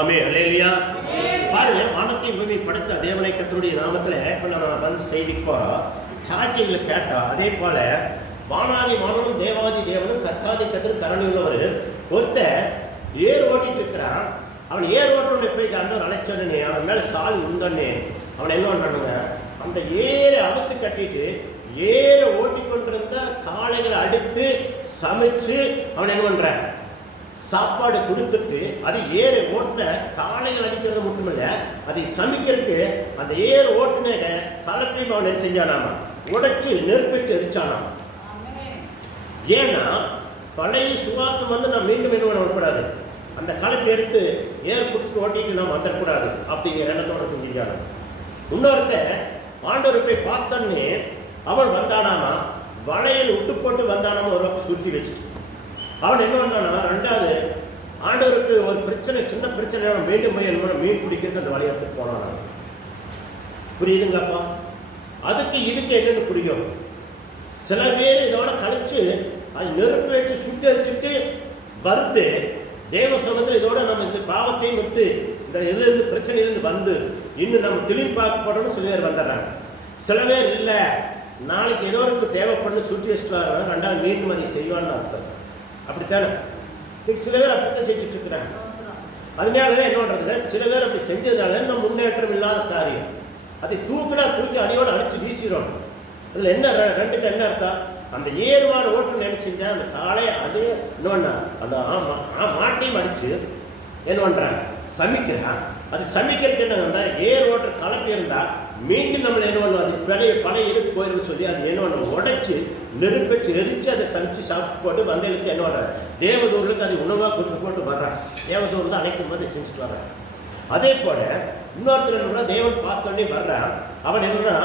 ஆமே, அல்லேலூயா. பாருங்க, வானத்தை பூமி படைத்த தேவனை கர்த்தருடைய நாமத்துல இப்ப நம்ம வந்து செய்திக்கு போறோம். சாட்சிகளை கேட்டா அதே போல வானாதி வானனும் தேவாதி தேவனும் கர்த்தாதி கர்த்தர் கருணை உள்ளவர் ஒருத்தன் ஏர் ஓட்டிட்டு இருக்கிறான். அவன் ஏர் ஓட்டுறவனை போய் ஆண்டவர் அழைச்சோடனே அவன் மேல சாலி உண்டோடனே அவன் என்ன பண்ணானுங்க, அந்த ஏரை அவுத்து கட்டிட்டு ஏரை ஓட்டி கொண்டிருந்த காளைகளை அடுத்து சமைச்சு அவன் என்ன பண்றான், சாப்பாடு கொடுத்துட்டு அது ஏறு ஓட்டின காளைகள் அடிக்கிறது மட்டுமில்ல, அதை சமைக்கிறதுக்கு அந்த ஏறு ஓட்டின கலப்பையும் அவன் என்ன செஞ்சானாமா, உடைச்சு நெருப்பிச்சு எரிச்சானாமா. ஏன்னா பழைய சுவாசம் வந்து நான் மீண்டும் என்ன பண்ண விடக்கூடாது, அந்த கலப்பை எடுத்து ஏறு பிடிச்சி ஓட்டிட்டு நாம் வந்துடக்கூடாது அப்படிங்கிற எண்ணத்தோட செஞ்சானா. இன்னொருத்த ஆண்டவர் போய் பார்த்தோன்னே அவன் வந்தானாமா, வளையல் விட்டு போட்டு வந்தானாமா, ஒரு பக்கம் சுற்றி வச்சுட்டு அவன் என்ன பண்ணானா, ரெண்டாவது ஆண்டவருக்கு ஒரு பிரச்சனை, சின்ன பிரச்சனை மீண்டும் போய் என்ன மீன் பிடிக்கிறதுக்கு அந்த வளையத்துக்கு போனான். புரியுதுங்கப்பா? அதுக்கு இதுக்கு என்னென்னு புரியும். சில பேர் இதோட கழிச்சு அது நெருப்பு வச்சு சுட்டு அரிச்சுட்டு வறுத்து தேவ சமூகத்தில் இதோட நம்ம இந்த பாவத்தையும் விட்டு இந்த இதிலிருந்து பிரச்சனையிலிருந்து வந்து இன்னும் நம்ம திரும்பி பார்க்கப்படணும்னு சில பேர் வந்துடுறாங்க. சில பேர் இல்லை, நாளைக்கு ஏதோ ஒரு தேவைப்பட்டு சுற்றி வச்சுட்டு வர ரெண்டாவது மீண்டும் அதை செய்வான்னு அர்த்தம். அப்படித்தானே இன்னைக்கு சில பேர் அப்படித்தான் செஞ்சுட்டு இருக்கிறாங்க. அதனாலதான் என்ன பண்றதுல சில பேர் அப்படி செஞ்சதுனால நம்ம முன்னேற்றம் இல்லாத காரியம். அதை தூக்கினா தூக்கி அடியோடு அடிச்சு வீசிடும். அதுல என்ன ரெண்டுக்கு என்ன அர்த்தம், அந்த ஏறுமாடு ஓட்டுன்னு என்ன செஞ்சா அந்த காளையை அது இன்னொன்னா அந்த மாட்டையும் அடிச்சு என்ன பண்றாங்க, சமைக்கிறான். அது சமைக்கிறதுக்கு என்ன வந்தா ஏர் ஓட்டுற கலப்பி இருந்தா மீண்டும் நம்மளை என்ன பண்ணுவோம், அது பழைய இதுக்கு போயிருந்து சொல்லி அது என்ன பண்ணுவோம், உடைச்சு நெருப்பிச்சு எரிச்சு அதை சமைச்சு சாப்பிட்டு போட்டு வந்தைகளுக்கு என்ன பண்ணுறாங்க, தேவதூர்களுக்கு அது உணவாக கொடுத்து போட்டு வர்றாங்க. தேவதூர் தான் அழைக்கும் போது செஞ்சுட்டு வர்றாங்க. அதே போல இன்னொருத்தர் என்ன தேவன் பார்த்தோன்னே வர்றான். அவன் என்னன்னா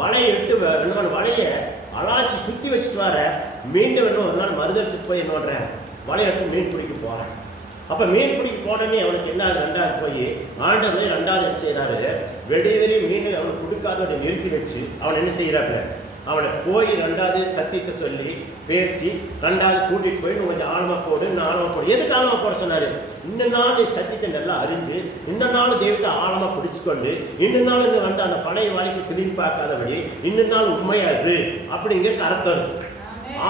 வலையை இட்டு என்ன வலையை அலாசி சுற்றி வச்சுட்டு வர மீண்டும் என்ன ஒரு நாள் மறுதளிச்சுட்டு போய் என்ன பண்ணுறேன், வலையை எடுத்து மீன் பிடிக்க போகிறேன். அப்போ மீன் பிடிக்க போனோடனே அவனுக்கு என்ன ரெண்டாவது போய் ஆண்டவர் ரெண்டாவது என்ன செய்கிறாரு, வெடிவெறி மீன் அவனுக்கு கொடுக்காதவனை நிறுத்தி வச்சு அவன் என்ன செய்கிறாப்புல, அவனை போய் ரெண்டாவது சத்தியத்தை சொல்லி பேசி ரெண்டாவது கூட்டிகிட்டு போய் கொஞ்சம் ஆழமாக போடு, இன்னும் ஆழமாக போடு. எதுக்கு ஆழமாக போட சொன்னார், இன்னும் நாள் சத்தியத்தை நல்லா அறிஞ்சு இன்னும் நாள் தெய்வத்தை ஆழமாக பிடிச்சிக்கொண்டு இன்னும் நாள் இன்னும் வந்து அந்த பழைய வாழ்க்கை திரும்பி பார்க்காதபடி இன்னும் நாள் உண்மையாரு அப்படிங்கிறதுக்கு அர்த்தம்.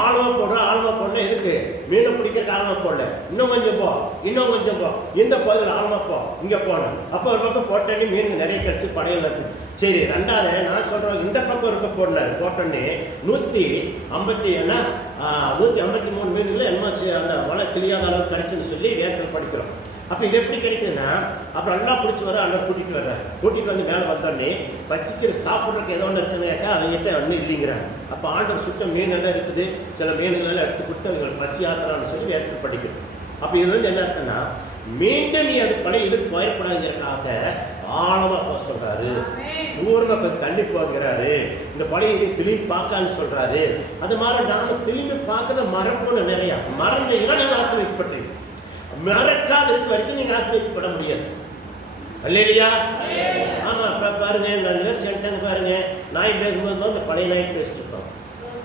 ஆழமா போடணும் எதுக்கு, மீனை பிடிக்கிறதுக்கு ஆழமா போடல, இன்னும் கொஞ்சம் போ, இன்னும் கொஞ்சம் போ, இந்த பகுதியில் ஆழமா போ, இங்கே போனேன். அப்போ ஒரு பக்கம் போட்டோன்னே மீனுக்கு நிறைய கிடச்சி படையில் இருக்கு. சரி, ரெண்டாவது நான் சொல்கிறேன் இந்த பக்கம் இருக்க போடனார். போட்டோன்னே 153 மீன்களை என்ன அந்த வலை கிளியாத அளவுக்கு கிடைச்சுன்னு சொல்லி வேதத்தில் படிக்கிறோம். அப்போ இது எப்படி கிடைக்குதுன்னா, அப்புறம் எல்லாம் பிடிச்சி வர அங்கே கூட்டிகிட்டு வர்றாரு. கூட்டிகிட்டு வந்து மேலே வந்தோடனே பசிக்கிற சாப்பிட்றதுக்கு ஏதோ ஒன்று இருக்குன்னாக்கா அவங்ககிட்ட ஒன்றும் இல்லைங்கிறாங்க. அப்போ ஆண்டவர் சுத்த மீன் எல்லாம் இருக்குது, சில மீன்களெல்லாம் எடுத்து கொடுத்து அவங்க பசி ஆத்துறான்னு சொல்லி வேதத்தில் படிக்கணும். அப்போ இது வந்து என்ன இருக்குன்னா, மீண்டும் நீ அது பழைய இதுக்கு போயிடக்கூடாதுங்கிறக்காக ஆழமாக போக சொல்கிறாரு, தூரமாக கொஞ்சம் தள்ளி போகிறாரு, இந்த பழைய இதை திரும்பி பார்க்கான்னு சொல்கிறாரு. அது மாதிரி நாம் திரும்பி பார்க்கறத மறக்கணும். நிறையா மறந்தீங்கன்னா நீங்கள் ஆசீர்வதிக்கப்பட்டீங்க, மறக்காத இருக்க வரைக்கும் நீங்க ஆசீர்வதிக்கப்பட முடியாது. அல்லேலூயா. ஆமா, பாருங்க நான் சென்டாங்க பாருங்க, நாய் பேசும்போது அந்த பழைய நாய்க்கு பேசிட்டு இருக்கோம்.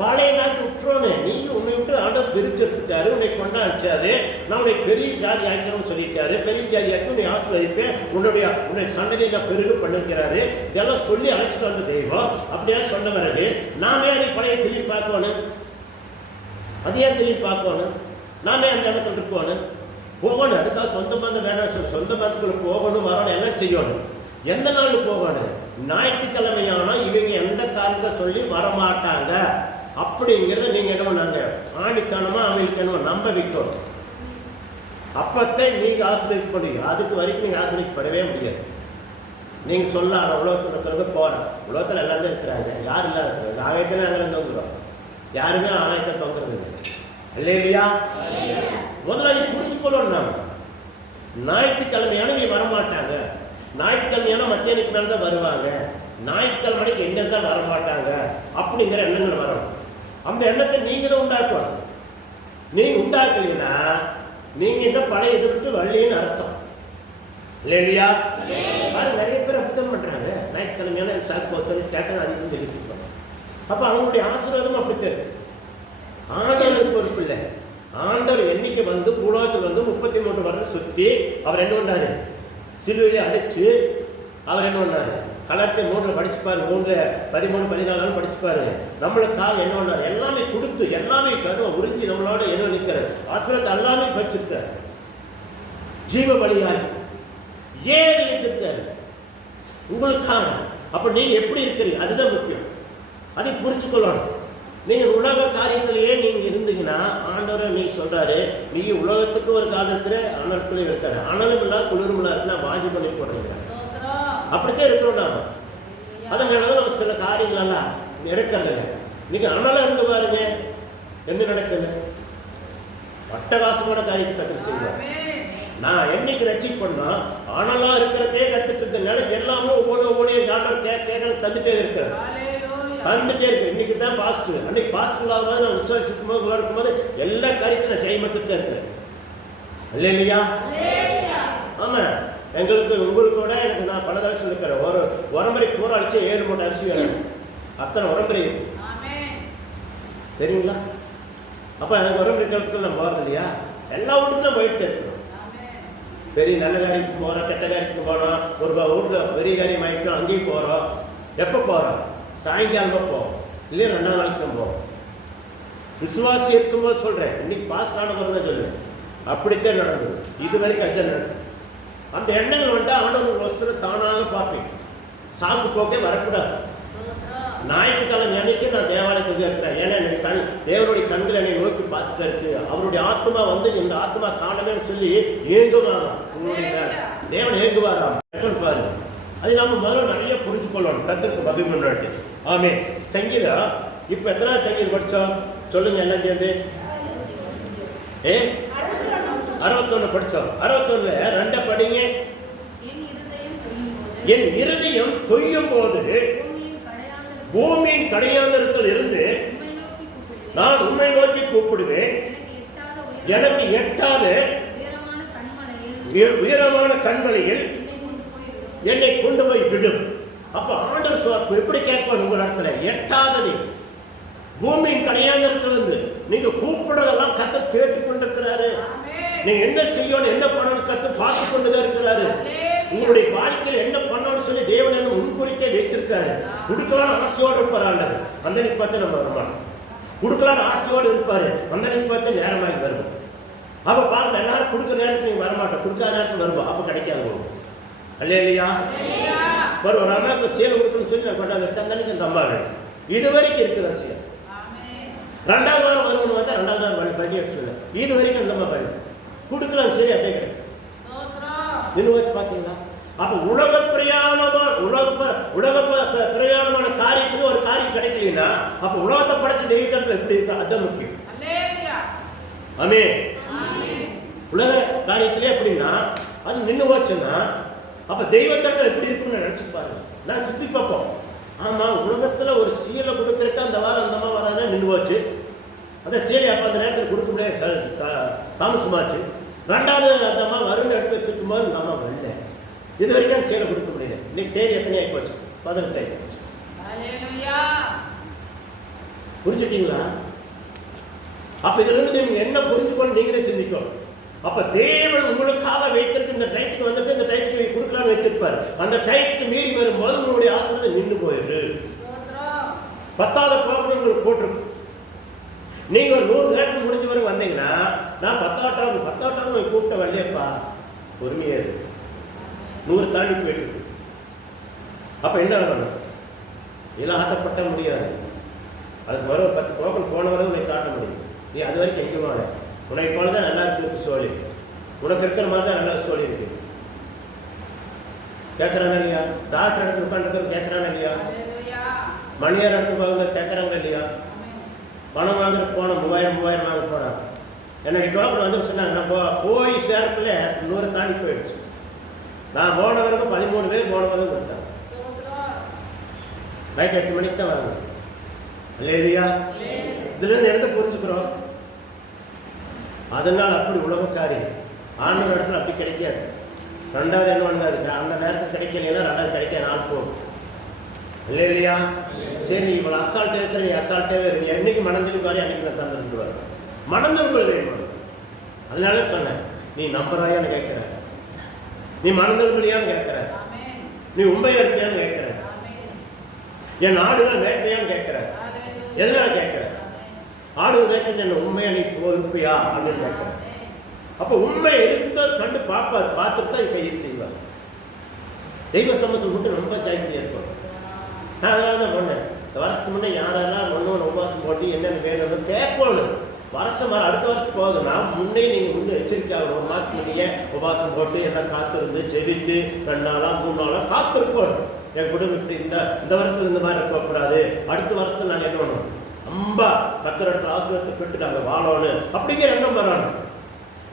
பழைய நாய்க்கு விட்டுறோன்னு நீங்க உன்னை விட்டு ஆண்டவர் பிரிச்செடுத்துட்டாரு, உன்னை கொண்டாடிச்சாரு, நான் உன்னை பெரிய ஜாதி ஆக்கணும்னு சொல்லிட்டாரு, பெரிய ஜாதி ஆக்கி உன்னை ஆசீர்வதிப்பேன், உன்னை சன்னதியை நான் பெருகு பண்ணிக்கிறாரு, இதெல்லாம் சொல்லி அழைச்சிட்டு வந்த தெய்வம். அப்படியா சொன்ன பிறகு நாமே அதை பழைய திரும்பி பார்க்கணும், அதையே திரும்பி பார்க்கணும், நாமே அந்த இடத்துல இருக்கணும், போகணும். அதுக்காக சொந்த பந்தம் வேணாம்னு சொல்லி சொந்த பந்தத்துக்குள்ள போகணும், வரணும், எல்லாம் செய்யணும். எந்த நாள் போகணும், ஞாயிற்றுக்கிழமையானா இவங்க எந்த காரணத்தை சொல்லி வரமாட்டாங்க அப்படிங்கிறத நீங்க என்ன பண்ணாங்க, ஆணித்தனமா அவங்களுக்கு என்ன நம்ப வைக்கணும். அப்பத்தான் நீங்க ஆசீர்வதிக்கப்படுவீங்க. அதுக்கு வரைக்கும் நீங்க ஆசீர்வதிக்கப்படவே முடியாது. நீங்க சொல்லலாம் உலகத்தில் இருக்கிறவங்க போறேன், உலகத்தில் எல்லாம் தான் இருக்கிறாங்க, யாரும் இல்லாத இருக்கிறாங்க, ஆயத்திலே நாங்கள் தொங்குறோம், யாருமே ஆயத்தை தொங்குறது இல்லை. இல்லையா? முதல்ல புரிஞ்சுக்கணும். நாம ஞாயிற்றுக்கிழமையான நீ வரமாட்டாங்க, ஞாயிற்றுக்கிழமையான மத்தியானிக்கு மேலே தான் வருவாங்க, ஞாயிற்றுக்கிழமைக்கு என்ன தான் வரமாட்டாங்க அப்படிங்கிற எண்ணங்கள் வரணும். அந்த எண்ணத்தை நீங்க தான் உண்டாக்கணும். நீங்க உண்டாக்கலைன்னா நீங்க என்ன பழைய இதை விட்டு வள்ளின்னு அர்த்தம். இல்லையா? நிறைய பேர் அப்படித்தான் பண்றாங்க. ஞாயிற்றுக்கிழமையான சாக்கு கேட்டாங்க அதிகம் வெளியிட்டு. அப்ப அவங்களுடைய ஆசீர்வாதம் அப்படித்தான் இருக்கு. ஆண்டவர் பொறுப்பு இல்லை. ஆண்டவர் என்னைக்கு வந்து பூலோகத்தில் வந்து 33 வருடம் சுற்றி அவர் என்ன பண்ணாரு, சிலுவையிலே அடிச்சு அவர் என்ன பண்ணாரு? கலர்த்தை 3ல் படிச்சுப்பாரு, 3ல் 13, 14 படிச்சுப்பாரு. நம்மளுக்காக என்ன பண்ணாரு? எல்லாமே கொடுத்து எல்லாமே உறிஞ்சி நம்மளோட என்ன நிற்கிறார்? ஆசீர்வாதத்தை எல்லாமே வச்சிருக்காரு. ஜீவ பலியாய் ஏது வச்சிருக்காரு உங்களுக்காக. அப்ப நீங்க எப்படி இருக்கிறீங்க? அதுதான் முக்கியம். அதை புரிச்சுக்கொள்ளணும். நீங்க உலக காரியத்திலேயே நீங்க இருந்தீங்கன்னா ஆண்டவரை நீ சொல்றாரு, நீ உலகத்துக்கு ஒரு காலம் இருக்கிற, அனலுக்குள்ளே இருக்காரு. அனலும் இல்ல குளிரும் இல்ல இருக்குன்னா வாங்கி பண்ணி போடுறீங்க. அப்படித்தான் இருக்கிறோம் நாம. அதனாலதான் நம்ம சில காரியங்கள் எல்லாம் எடுக்கிறது இல்லை. நீங்க அனலா இருந்து பாருங்க என்ன நடக்குது. அட்டகாசமான காரியத்தை கற்று செய்வோம். நான் என்னைக்கு ரசிக் பண்ணா அனலா இருக்கிறதே கத்துட்டு இருந்தனால எல்லாமே ஒவ்வொரு ஆண்டவர் கேட்க தந்துட்டே இருக்கிறேன், தந்துட்டே இருக்கிறேன். இன்னைக்கு தான் பாஸ்டர், அன்னைக்கு பாஸ்டர் இல்லாத மாதிரி நான் விசுவாசிக்கும் போது இருக்கும் போது எல்லா காரியத்தையும் நான் ஜெயமத்துட்டு தான் இருக்கிறேன். இல்லையா? ஆமா. எங்களுக்கு உங்களுக்கூட எனக்கு நான் பல தடவை சொல்லிக்கிறேன். ஒரு உரம்பரை பூரா அடிச்சு 7 மூட்டை அரிசி வேணும். அத்தனை உரம்பரை தெரியுங்களா? அப்ப எனக்கு உரம்பரை இருக்கிறதுக்கு நான் போறது இல்லையா? எல்லா வீட்டுக்கும் தான் போயிட்டு இருக்கிறோம். பெரிய நல்ல காரியத்துக்கு போகிறோம், கெட்ட காரியத்துக்கு போனோம், ஒரு வீட்டில் பெரிய காரியம் ஆகிட்டோம், அங்கேயும் போகிறோம். எப்போ போகிறோம்? சாயங்காலமாக போவோம், இல்லையா 2ஆம் நாளைக்கு தான் போவோம். விசுவாசி இருக்கும்போது சொல்கிறேன், இன்னைக்கு பாஸ் ஆன பிறகு தான் சொல்லுவேன். அப்படித்தான் நடந்தது. இது வரைக்கும் அதுதான் நடக்குது. அந்த எண்ணங்கள் வந்துட்டு ஆண்டவர் வசத்தில் தானாக பார்ப்பேன். சாக்கு போக்கே வரக்கூடாது. ஞாயிற்றுக்கிழமை அன்னைக்கு நான் தேவாலயத்துக்கு இருப்பேன். ஏன்னா என்னுடைய தேவனுடைய கண்கள் என்னை நோக்கி பார்த்துட்டு இருக்கு. அவருடைய ஆத்மா வந்து இந்த ஆத்மா காணவேன்னு சொல்லி ஏங்குவாராம். உங்களுடைய தேவன் ஏங்குவாராம் பாருங்க. அது நாம முதல்ல நிறைய புரிஞ்சு கொள்ளணும். கர்த்தருக்கு மகிமை. ஆமே. சங்கீதம் இப்ப எத்தனை சங்கீதம் படிச்சோம் சொல்லுங்க என்ன சேர்ந்து? 61 படிச்சோம். 61ல் 2 படிங்க. என் இருதயம் தொய்யும் போது பூமியின் கடையாந்தரத்தில் இருந்து நான் உம்மை நோக்கி கூப்பிடுவேன். எனக்கு எட்டாத உயரமான கண்மலையில் என்னை கொண்டு போய் விடும். அப்ப ஆண்டவர் எப்படி கேட்பார் உங்கள் இடத்துல? எட்டாதது பூமியின் கடையாந்தரத்திலிருந்து நீங்க கூப்பிடுறதெல்லாம் கர்த்தர் கேட்டுக்கொண்டிருக்கிறாரு. நீங்க என்ன செய்யணும், என்ன பண்ணணும் கர்த்தர் பார்த்து கொண்டுதான் இருக்கிறாரு. உங்களுடைய வாழ்க்கையில் என்ன பண்ணணும்னு சொல்லி தேவன் என்ன முன்குறித்தே வைத்திருக்காரு. கொடுக்கலான்னு ஆசையோடு இருப்பார் ஆண்டவர். அந்த நீ பார்த்து நம்ம வரமாட்டோம். கொடுக்கலான்னு ஆசையோடு இருப்பாரு. அந்த நீ பார்த்து நேரமாகி வரும். அப்ப பாருங்க, எல்லாரும் கொடுக்குற நேரத்துக்கு நீங்க வரமாட்டோம், கொடுக்காத நேரத்துக்கு வருவோம். அப்ப கிடைக்காது. இல்லையா? ஒரு அம்மாவுக்கு சேலை கொடுக்கணும்னு சொல்லி நான் கொண்டாந்து தந்தனுக்கு அந்த அம்மா இது வரைக்கும் இருக்குது அரசியல். 2வது வாரம் வருவனு பார்த்தா 2வது வாரம் பள்ளி எடுத்து இது வரைக்கும் அந்த அம்மா பள்ளி கொடுக்கலாம். சரி, அப்படியே கிடைக்கும். நின்று வச்சு பார்த்தீங்களா? அப்ப உலக பிரயாணமான காரியத்துக்கு ஒரு காரியம் கிடைக்கலன்னா அப்ப உலகத்தை படைச்ச தெய்வத்தில் எப்படி இருக்கு? அதுதான் முக்கியம். ஆமே. உலக காரியத்திலே எப்படின்னா அது நின்று போச்சுன்னா அப்ப தெய்வத்தர்கள் எப்படி இருக்குன்னு நினைச்சு பாருங்க. நான் சித்தி பார்ப்போம். ஆமா, உலகத்துல ஒரு சீலை கொடுக்கறதுக்கு அந்த வாரம் அந்த அம்மா வராதுன்னா நின்று போச்சு. அந்த சீலை அப்ப அந்த நேரத்தில் கொடுக்க முடியாது, தாமசமாச்சு. 2வது அந்த அம்மா வரும்னு எடுத்து வச்சிருக்கும் போது இந்த அம்மா வரல. இது வரைக்கும் அந்த சீலை கொடுக்க முடியல. இன்னைக்கு தேதி எத்தனை ஆகி போச்சு? 18 ஆகி போச்சு. புரிஞ்சுட்டீங்களா? அப்ப இதுல இருந்து நீங்க என்ன புரிஞ்சுக்கணும் நீங்களே சிந்திக்கணும். அப்ப தேவன் உங்களுக்காக வைத்திருக்கு. இந்த டைத்துக்கு வந்துட்டு இந்த டைத்துக்கு கொடுக்கலான்னு வச்சிருப்பாரு. அந்த டைத்துக்கு மீறி வரும்போது உங்களுடைய ஆசீர்வாதம் நின்று போயிரு. 10வது ப்ரோக்ராம் உங்களுக்கு போட்டிருக்கு. நீங்க ஒரு 100 நேரத்துக்கு முடிஞ்ச வரைக்கும் வந்தீங்கன்னா நான் 10வது கூப்பிட்ட வரலையப்பா, பொறுமையா 100 தாண்டி போயிட்டு அப்ப என்ன பண்ணணும்? இதெல்லாம் ஆத்தப்பட்ட முடியாது. அதுக்கு வர 10 ப்ரோக்ராம் போன வரை உன்னை காட்ட முடியும். நீ அது வரைக்கும் எங்கேயுமான உனக்கு போலதான் நல்லா இருக்கு சோழி. உனக்கு இருக்கிற மாதிரி தான் நல்லா சோழி இருக்கு. கேட்கறானா இல்லையா? டாக்டர் இடத்துல உட்காந்துருக்க கேட்கறானா இல்லையா? மணியார் இடத்துக்கு போக கேட்கறாங்க இல்லையா? பணம் வாங்குறதுக்கு போனோம், 3000 வாங்க போனோம். எனக்கு டோக்கன் வந்து சொன்னாங்க. நான் போய் சேரத்துல 100 தாண்டி போயிடுச்சு. நான் போன வரைக்கும் 13 பேர் போன வரைக்கும் கொடுத்தாங்க. நைட் 8 மணிக்கு தான் வரணும். இல்லையா? இதுல இருந்து எடுத்து புரிஞ்சுக்கிறோம். அதனால் அப்படி உலகக்காரியம் ஆண்டவர் இடத்துல அப்படி கிடைக்காது. 2வது என்ன பண்ணுங்க, அந்த நேரத்தில் கிடைக்கலைன்னா 2வது கிடைக்க நாள் போகும். இல்லையா? சரி, இவ்வளோ அசால்ட்டாக இருக்கிற நீ அசால்ட்டாகவே இருக்கு. என்னைக்கு மணந்துட்டு பாரு, அன்னைக்கு நான் தந்துருவாரு. மணந்துருப்பது வேணும். அதனால சொன்னேன், நீ நம்புறாயான்னு கேட்குற. நீ நீ மனந்தல்படியான்னு கேட்கிற, நீ உண்மையா இருப்பியான்னு கேட்கிற, என் ஆடுகள் மேய்ப்பையான்னு கேட்கிற. எதனால கேட்கிற? ஆடு மேய்க்க என்ன உண்மையா நீ இருப்பியா அப்படின்னு கேட்கிற. அப்போ உண்மை எடுத்த கண்டு பார்ப்பார், பார்த்துட்டு தான் கைது செய்வார். தெய்வ சமூகத்தில் மட்டும் ரொம்ப ஜாக்கிரதையாக இருக்கும். நான் அதனால தான் பண்ணேன். இந்த வருஷத்துக்கு முன்னே யாரெல்லாம் ஒன்று உபவாசம் போட்டு என்னென்ன வேணும்னு கேட்கணும். வருஷம் வர அடுத்த வருஷம் போகுதுன்னா முன்னே நீங்கள் முன்னே எச்சரிக்கையாக ஒரு மாதத்துக்கு முன்னே உபவாசம் போட்டு எல்லாம் காத்திருந்து ஜெபித்து 2 நாளாக 3 நாளாக காத்திருக்கணும். என் குடும்பம் இப்படி இந்த வருஷத்துல இந்த மாதிரி இருக்கக்கூடாது, அடுத்த வருஷத்துல நாங்கள் என்ன பண்ணணும், ரொம்ப கத்தர் இடத்துல ஆசீர்வாதத்தை பெற்று நாங்கள் வாழணும் அப்படிங்கிற எண்ணம் வரணும்.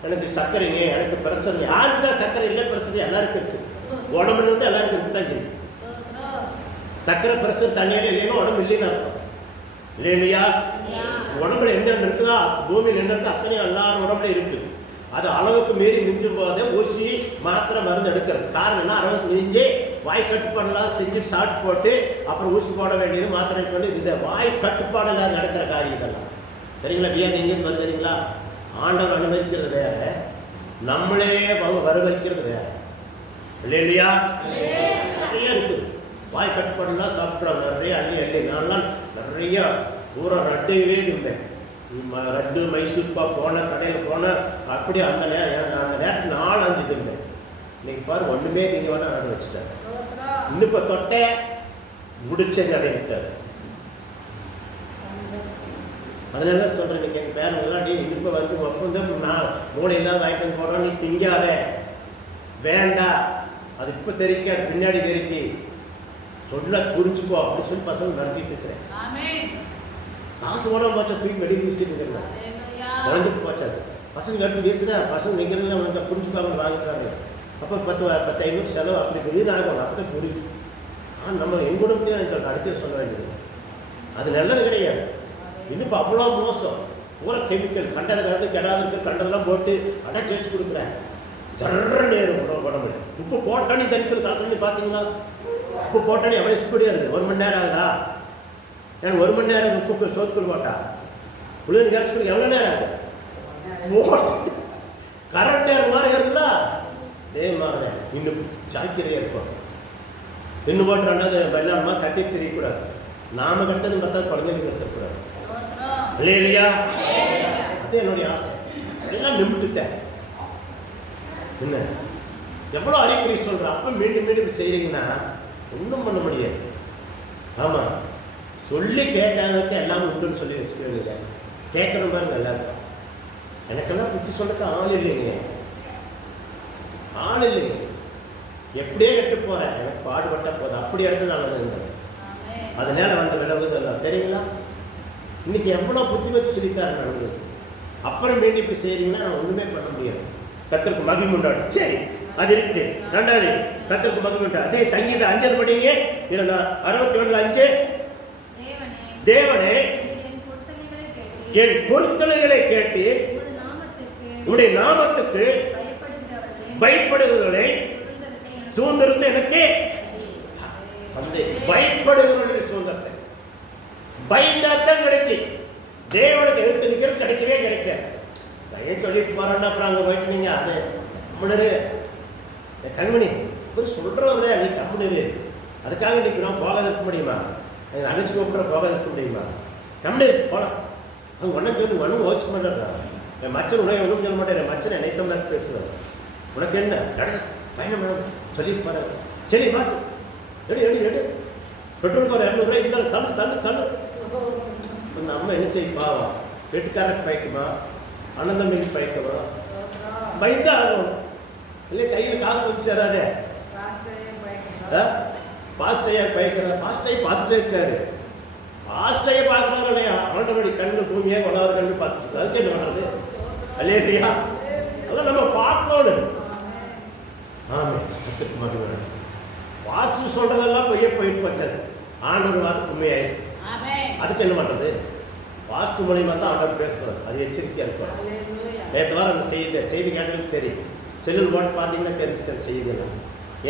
எனக்கு சர்க்கரைங்க, எனக்கு பிரஷர், யாருக்கு தான் சர்க்கரை இல்லை பிரஷர் எல்லாருக்கும் இருக்குது. உடம்புல இருந்து எல்லாருக்கும் இருக்கு தான் செய்யும். சர்க்கரை பிரஷர் தனியாக இல்லைன்னா உடம்பு இல்லைன்னு அர்த்தம் இல்லையா? உடம்புல என்னென்ன இருக்குதா, பூமியில் என்ன இருக்கோ அத்தனையும் எல்லாரும் உடம்புல இருக்குது. அது அளவுக்கு மீறி மிஞ்சி போதே ஊசி மாத்திரை மருந்து எடுக்கிறது. காரணம் என்ன? அளவுக்கு மிஞ்சி வாய் கட்டுப்பாடெல்லாம் செஞ்சு ஷார்ட் போட்டு அப்புறம் ஊசி போட வேண்டியது, மாத்திரை எடுக்க வேண்டியது. இது வாய் கட்டுப்பாடு எல்லாம் நடக்கிற காரியம் இதெல்லாம். சரிங்களா? வியாதி எங்கேருந்து வருது தெரியுங்களா? ஆண்டவர் அனுமதிக்கிறது வேற, நம்மளே வருவிக்கிறது வேற இல்லையா? நிறைய இருக்குது. வாய் கட்டுப்பாடுலாம் சாப்பிட்றாங்க நிறைய அள்ளி நான்லாம் நிறைய பூரா ரட்டையவே இருந்தேன். ரட்டு மைசூர்பா போன கடையில் போன அப்படி அந்த நேரத்துக்கு 4-5 இருந்தேன். இன்னைக்கு பாரு ஒன்றுமே நீங்கள் வேணா நட வச்சுட்டாரு. இன்னும் இப்போ தொட்டை முடிச்சது அப்படின்ட்டாரு. அதனால தான் சொல்கிறேன், இன்னைக்கு எங்கள் பேரங்கெல்லாம் இப்போ வந்து ஒப்பந்தம் நான் மூளை இல்லாத வாங்கிட்டு போகிறோம், நீ திங்காத வேண்டாம், அது இப்போ தெரிக்க பின்னாடி தெரிக்கி சொல்ல புரிஞ்சுக்கோ அப்படின்னு சொல்லி பசங்க நடத்திட்டு இருக்கிறேன். காசு ஓடாம போச்சா தூக்கி வெளியே வீசிட்டு இருக்கிறேன், குழஞ்சிட்டு போச்சாது. பசங்க எடுத்து வீசுனா பசங்க நிற்கிறதுல அவங்க புரிஞ்சுக்காம வாங்கிட்டாங்க. அப்போ 10,500 செலவு அப்படி வீணாகும். அப்போ தான் புரியும். ஆனால் நம்ம என் குடும்பத்தையும் நான் சொல்கிறேன், அடுத்து சொல்ல வேண்டியது அது நல்லது கிடையாது. இன்னும் இப்போ அவ்வளோ மோசம், பூரா கெமிக்கல், கண்டதை கண்டு கெடாதுக்கு கண்டதெல்லாம் போட்டு அடைச்சி வச்சு கொடுக்குறேன். ஜர்ற நேரம் உடம்புல உப்பு போட்டானே தனிக்கல் கலக்கணும்னு பார்த்தீங்களா? உப்பு போட்டானே எவ்வளோ ஸ்பீடாக இருக்குது. 1 மணி நேரம் ஆகுதா? ஏன்னா 1 மணி நேரம் உப்பு சோத்துக்குள் போட்டா உள்ள கரைச்சிக்கணும் எவ்வளோ நேரம் ஆகுது? கரண்ட் நேரம் மாதிரி இருந்தா அதே மாதிரிதான் இன்னும் ஜாக்கிரதையாக இருக்கும். இன்னும் போட்டு 2வது வெள்ளாமா கட்டி தெரியக்கூடாது. நாம கட்டது பார்த்தா குழந்தைங்களுக்கு எடுத்துக்கூடாது இல்லையா? அது என்னுடைய ஆசை. எல்லாம் நிமிட்டுட்டேன். என்ன எவ்வளோ அறிகுறி சொல்கிறேன். அப்போ மீண்டும் மீண்டும் செய்கிறீங்கன்னா ஒன்றும் பண்ண முடியாது. ஆமாம், சொல்லி கேட்காததுக்கு எல்லாம் உண்டுன்னு சொல்லி வச்சுக்க வேண்டியது. கேட்குற மாதிரி நல்லா இருக்கும். எனக்கெல்லாம் புத்தி சொல்றதுக்கு ஆள் இல்லைங்க, ஆள் இல்லைங்க. எப்படியே கெட்டு போகிறேன், எனக்கு பாடுபட்டால் போதும் அப்படி இடத்துல நான் இருந்தேன். அதனால வந்து விலகுதெல்லாம் தெரியுங்களா? இன்னைக்கு எவ்வளோ புத்தி வச்சு சொல்லித்தாரு நடந்து. அப்புறம் மீண்டும் இப்படி செய்கிறீங்கன்னா நான் ஒன்றுமே பண்ண முடியாது. கர்த்தருக்கு மகிமை உண்டாடும். சரி, அது இருக்குது. 2வது கர்த்தருக்கு மகிமை உண்டாடும். அதே சங்கீதம் 5 படிங்க. 61:5 தேவனே என் பொருத்தனைகளை கேட்டு உடைய நாமத்துக்கு பயப்படுகிறவர்களை சுதந்திரத்தை எனக்கு பயப்படுகிறவர்களுடைய சுதந்திரத்தை பயந்தாத்தான் கிடைக்கும். தேவனுக்கு எழுத்து நிற்கிறது கிடைக்கவே கிடைக்காது. ஏன் சொல்லிட்டு போறேன்னா அப்புறம் அங்கே போயிட்டு நீங்க அது தமிழரு தங்கமணி ஒரு சொல்றவர் தான் நீ தமிழரு, அதுக்காக நிற்கிறோம் போகாத இருக்க முடியுமா? எங்கள் அழைச்சி கூப்பிட்ற போகாத இருக்க முடியுமா? தமிழர் போகலாம். அவங்க ஒன்றும் சொல்லி ஒன்றும் ஓச்சிக்க மாட்டேறா. என் மச்சன் உடனே ஒன்றும் சொல்ல மாட்டேன். என் மச்சனை நினைத்தம்லாம் பேசுவேன். உனக்கு என்ன பயணம் சொல்லிட்டு போறாரு. சரி பார்த்து எடு பெட்ரோலுக்கு ஒரு 200 ரூபாய் இருந்தாலும் தள்ளு. அந்த அம்மா என்ன செய்யும் பாவம், வீட்டுக்காரருக்கு பயக்குமா, அண்ணன் தம்பிக்கு பயக்குமா? பயந்தா ஆகணும் இல்லை? கையில் காசு வச்சு சேராதே. பாஸ்டையா பயக்கிறார். பாஸ்டையை பார்த்துட்டே இருக்காரு. பாஸ்டையை பார்க்குறாரு இல்லையா? ஆண்டவருடைய கண்கள் பூமியாக கொள்ளாத கண்கள் பார்த்துட்டு அதுக்கு என்ன பண்ணுறது இல்லையா? அதான் நம்ம பார்க்கணும். ஆமே, கத்திற்கு மகிமை. வாசு சொல்றதெல்லாம் போயிட்டு போச்சாது. ஆண்டவர் வார்த்தை உண்மையாயிருக்கு. அதுக்கு என்ன பண்றது? வாஸ்து மூலியமா தான் ஆண்டவர் பேசுவார். அது எச்சரிக்கையா இருக்கும். நேற்று வாரம் அந்த செய்தி கேட்டதுக்கு தெரியும். செல்லுன்னு போட்டு பார்த்தீங்கன்னா தெரிஞ்சுக்க செய்தியெல்லாம்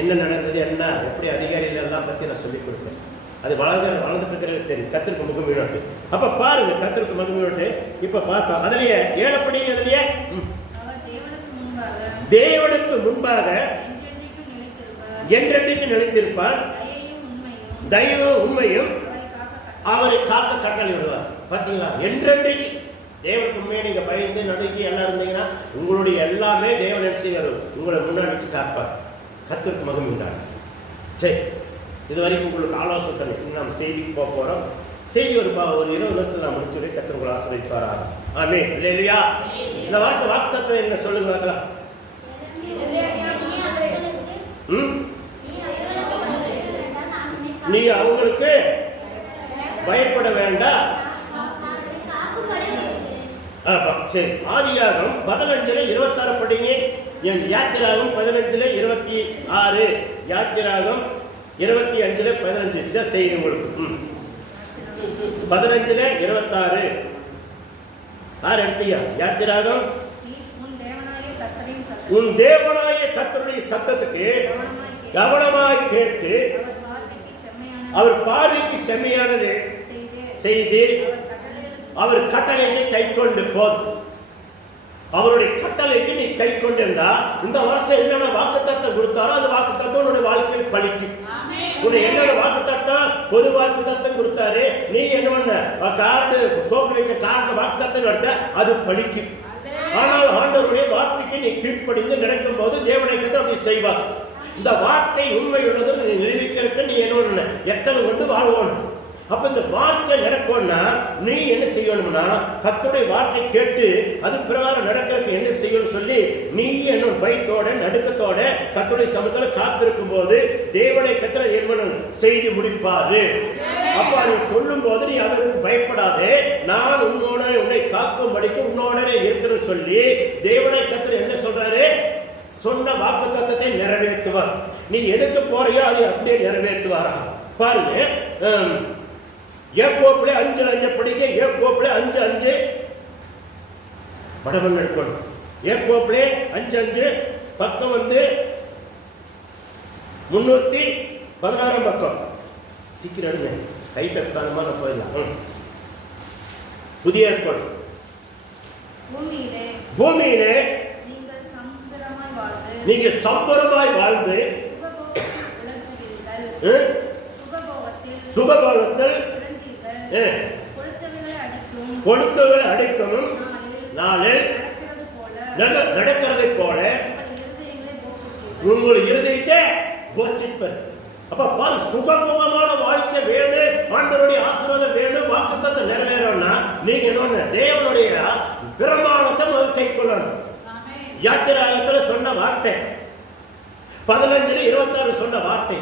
என்ன நடந்தது, என்ன எப்படி அதிகாரிகள் எல்லாம் பற்றி நான் சொல்லிக் கொடுப்பேன். அது வளர்ந்துட்டு இருக்கிறது தெரியும். கத்திற்கு மகிமையோட்டு. அப்ப பாருங்க, கத்திற்கு மகிமையோட்டு. இப்ப பார்த்தோம். அதுலயே 7 படி. அதுலயே தேவனுக்கு முன்பாக என்றென்றைக்கு நிலைத்திருப்பார். தயவும் உண்மையும் அவரை காக்க கட்டளை விடுவார். பார்த்தீங்களா? என்றென்றைக்கு தேவனுக்கு உண்மையை நீங்க பயந்து நடுங்கி எல்லாம் இருந்தீங்கன்னா உங்களுடைய எல்லாமே தேவன் என்ன செய்வார்? உங்களை முன்னாடி வச்சு காப்பார். கர்த்தருக்கு மகிமை உண்டாகும். சரி, இது வரைக்கும் உங்களுக்கு ஆலோசனை சொல்லி நம்ம செய்திக்கு போக போறோம். செய்தி ஒரு 20 வருஷத்துல நான் முடிச்சு கர்த்தர் உங்களை ஆசீர்வதிப்பாரா? ஆமென். இல்லையா? இந்த வருஷம் வாக்குத்தத்தம் என்ன சொல்லுங்க பார்க்கலாம். நீ அவங்களுக்கு பயப்பட வேண்டாம். சரி, ஆதியாகமம் 15:26 படிங்க. யாத்திராகம் 15:26, யாத்திராகம் 25:15. இதை செய்யுங்க உங்களுக்கு. 15:26 யார் எடுத்தீங்க? யாத்திராகம். உன் தேவனாகிய கர்த்தருடைய சத்தத்துக்கு கவனமாய் கேட்டு அவர் பார்வைக்கு செம்மையானது செய்து அவர் கட்டளைக்கு கை கொண்டு போதும். அவருடைய கட்டளைக்கு நீ கை கொண்டிருந்தா இந்த வருஷம் என்னென்ன வாக்குத்தத்தம் கொடுத்தாரோ அந்த வாக்குத்தத்தம் உன்னுடைய வாழ்க்கையில் பலிக்கும். உன்னை என்னென்ன வாக்குத்தத்தம், பொது வாக்குத்தத்தம் கொடுத்தாரு, நீ என்ன பண்ண கார்டு சோப்பு வைக்க கார்டு வாக்குத்தத்தம் நடத்த அது பலிக்கும். ஆனால் ஆண்டவருடைய வார்த்தைக்கு நீ கீழ்ப்படிந்து நடக்கும் போது தேவனை கர்த்தர் அப்படி செய்வார். இந்த வார்த்தை உண்மை உள்ளது நிரூபிக்கிறதுக்கு நீ என்ன எத்தனை கொண்டு வாழ்வோம். அப்ப இந்த வார்த்தை நடக்கும்னா நீ என்ன செய்யணும்னா கர்த்தருடைய வார்த்தை கேட்டு அது பிரகாரம் நடக்கிறதுக்கு என்ன செய்யணும்னு சொல்லி நீ என்ன பயத்தோட நடுக்கத்தோட கர்த்தருடைய சமூகத்துல காத்திருக்கும் போது தேவனை கர்த்தர் என்ன செய்து முடிப்பாரு. அப்ப நீ சொல்லும் போது நீ அவருக்கு பயப்படாதே, நான் உன்னோட உன்னை காக்கும்படிக்கு உன்னோட இருக்கிறேன்னு சொல்லி தேவனை கர்த்தர் என்ன சொல்றாரு? சொன்ன வாக்குத்தத்தத்தை நிறைவேற்றுவார். நீ எதுக்கு போறியோ அதை அப்படியே நிறைவேற்றுவாரா? பாருங்க, யாக்கோபுல 5:5 படிக்க. யாக்கோபுல 5:5 படவன் எடுக்கணும். யாக்கோபுல 5:5 பக்கம் 316 பக்கம். சீக்கிரம் எடுங்க, கை தட்டானமா போயிடலாம். புதிய ஏற்பாடு. பூமியிலே நீங்க சம்பரமாய் வாழ்ந்து சுகபோகத்தில் கொடுத்தவர்களை அடிக்கவும் நாளில் நடக்கிறதை போல உங்கள் இருதயத்தை போஷிப்பது. அப்ப பாரு, சுகமுகமான வாழ்க்கை வேணும், ஆண்டவருடைய ஆசீர்வாதம் வேணும், வாக்குத்தத்தம் நிறைவேறணும்னா நீங்க என்ன தேவனுடைய பிரமாணத்தை முதல் கை கொள்ளணும். யாத்திராகத்துல சொன்ன வார்த்தை 15:26 சொன்ன வார்த்தை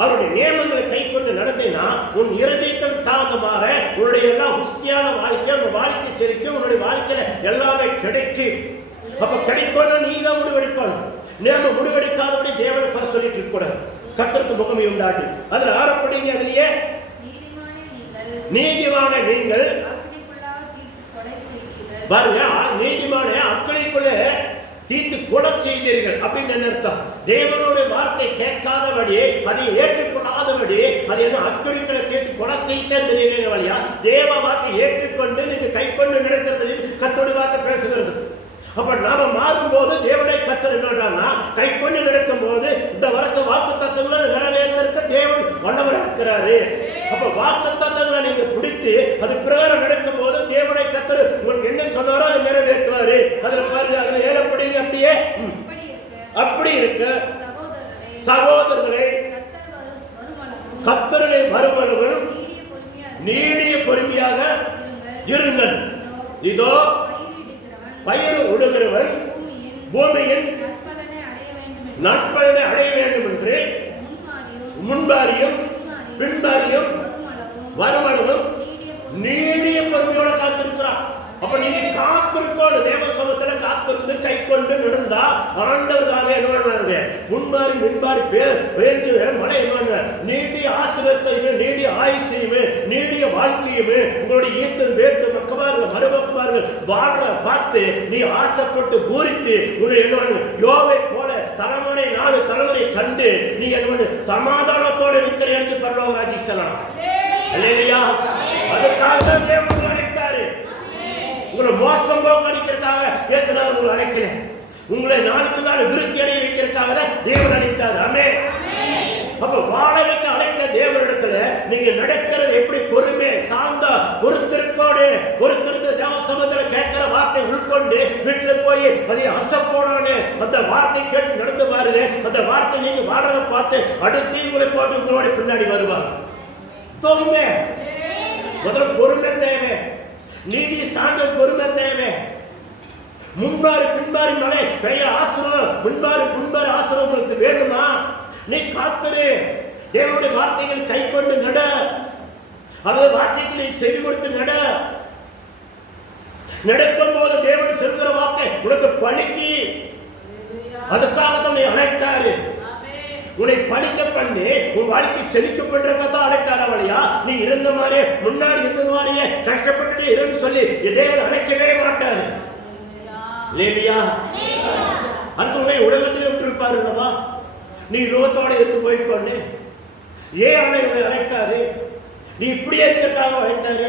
அவருடைய நியமங்களை கை கொண்டு நடத்தினா உன் இருதயத்தில் தாழ்ந்தமாற உன்னுடைய எல்லா உஸ்தியான வாழ்க்கை உன் வாழ்க்கை செழிக்கும். உன்னுடைய வாழ்க்கையில எல்லாமே கிடைக்கும். அப்ப கிடைக்கணும், நீ தான் முடிவெடுக்கணும். நம்ம முடிவெடுக்காதபடி தேவனை குறை சொல்லிட்டு இருக்க கூடாது. கர்த்தருக்கு முகமை உண்டாட்டி அதுல ஆரப்படிங்க. அதுலயே நீதிமான நீங்கள் பாருங்க, நீதிமான அக்கறைக்குள்ள தீர்த்து கொலை செய்தீர்கள் அப்படின்னு என்ன அர்த்தம்? தேவனுடைய வார்த்தை கேட்காதபடி, அதை ஏற்றுக்கொள்ளாதபடி, அதை என்ன அக்கறைக்குள்ள தீர்த்து கொலை செய்த வழியா தேவ வார்த்தை ஏற்றுக்கொண்டு நீங்க கை கொண்டு நடக்கிறது கர்த்தருடைய வார்த்தை பேசுகிறது. அப்ப நாம மாறும் போது தேவனை கர்த்தர் என்னன்னா கை கொண்டு நடக்கும் போது இந்த வருஷ வாக்கு தத்தங்களை நிறைவேற்ற தேவன் வல்லவராக இருக்கிறாரு. அப்ப வாக்கு தத்தங்களை நீங்க பிடித்து அது பிரகாரம் நடக்கும் போது தேவனை கர்த்தர் உங்களுக்கு என்ன சொன்னாரோ அதை நிறைவேற்றுவாரு. அதுல பாருங்க, அதுல ஏழப்படுங்க. அப்படியே அப்படி இருக்கு சகோதரர்களே, கர்த்தருடைய வருமளவும் நீடிய பொறுமையாக இருங்கள். இதோ பயிர் உழுகிறவன் பூமியின் நற்பலனை அடைய வேண்டும் என்று முன்பாரியும் பின்பாரியும் வருமளவும் நீடிய பொறுமையோட காத்திருக்கிறான். அப்ப நீங்க காத்திருக்கோம், தேவ சமூகத்துல காத்திருந்து கை கொண்டு நடந்தா ஆண்டவர் தானே என்ன முன்மாறி மின்பாரி பேச்சு மழை என்ன நீடிய ஆசிரியத்தையுமே நீடிய ஆயுஷையுமே நீடிய வாழ்க்கையுமே உங்களுடைய ஈத்தன் வேத்து மக்கமார்கள் மறுபக்குமார்கள் வாழ்ற பார்த்து நீ ஆசைப்பட்டு பூரித்து உன்னை என்ன யோவை போல தலைமுறை 4 தலைமுறை கண்டு நீ என்ன சமாதானத்தோட நித்திரை அடித்து பரலோகராஜ்யத்துக்கு செல்லலாம். இல்லையா? அதுக்காக தேவன் அழைத்தாரு. உங்களை மோசம் போக அடிக்கிறதுக்காக பேசினார், உங்களை அழைக்கல. உங்களை நாளுக்கு நாள் விருத்தி அடைய வைக்கிறதுக்காக தான் தேவன் அழைத்தார். ஆமென். சமத்துல கேட்கிற வார்த்தை உள்கொண்டு வீட்டுல போய் அதை அசப்போடானே அந்த வார்த்தை கேட்டு நடந்து பாருங்க. அந்த வார்த்தை நீங்க வாடுறத பார்த்து அடுத்து உங்களை போட்டு உங்களோட பின்னாடி வருவாங்க. தொம்மை முதல்ல பொறுமை தேவை, நீதி சார்ந்த பொறுமை தேவை. முன்பாறு பின்பாறு மலை பெயர் ஆசீர்வாதம், முன்பாறு பின்பாறு ஆசீர்வாதம் உங்களுக்கு வேணுமா? நீ காத்துரு, தேவனுடைய வார்த்தைகள் கை கொண்டு நட, அந்த வார்த்தைகளை செவி கொடுத்து நட. நடக்கும் போது தேவன் சொல்கிற வார்த்தை உனக்கு பழிக்கு. அதுக்காகத்தான் உன்னை அழைத்தாரு. உன்னை பழிக்க பண்ணி உன் வாழ்க்கை செழிக்க பண்றதான் அழைத்தார வழியா? நீ இருந்த மாதிரியே முன்னாடி இருந்த மாதிரியே கஷ்டப்பட்டுட்டு இருன்னு சொல்லி தேவன் அழைக்கவே மாட்டாரு. இல்லையா? அதுக்கு உன்னை உலகத்திலே விட்டுருப்பாருல்லவா? நீ லோகத்தோட இருந்து போயிட்டு ஏன் உன்னை அழைத்தாரு? நீ இப்படியே இருக்கிறதுக்காக அழைத்தாரு.